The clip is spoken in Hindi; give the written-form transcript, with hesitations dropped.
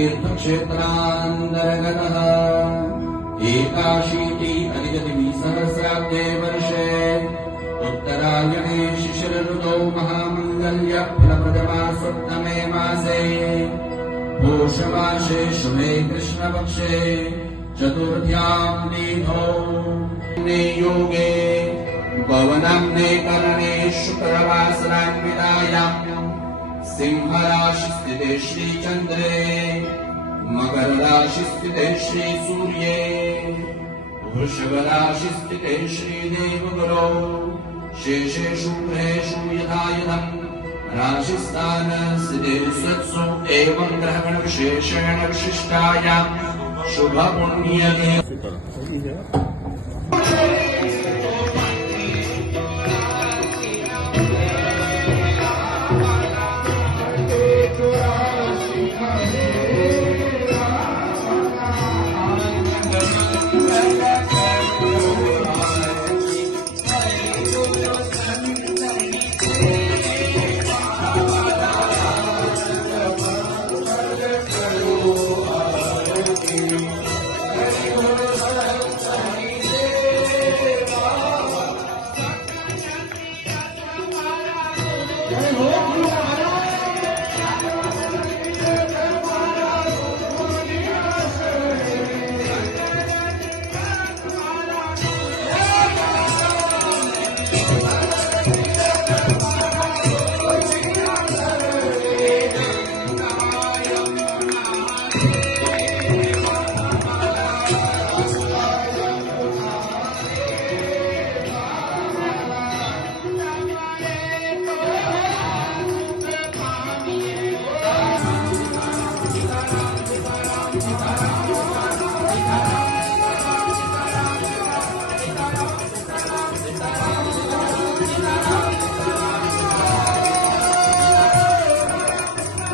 तीर्थक्षेत्रान्तर्गतः एकाशीति अधिकद्विसहस्राब्दे वर्षे उत्तरायणे शिशिरऋतौ महामङ्गल्यफलप्रदमासप्तमे मासे पोषमासे शुभे कृष्णपक्षे चतुर्थ्यां तिथौ योगे भवनाम्ने कर्णे शुक्रवासरान्वितायां सिंहराशिस्थिते श्रीचन्द्रे मकरराशिस्थिते श्रीसूर्ये वृषभराशिस्थिते श्रीदेवगुरौ शेषेषु ग्रहेषु यथा यथं राशिस्थानस्थितिर्सत्सु एवं ग्रहगणविशेषेण विशिष्टायां शुभपुण्यगे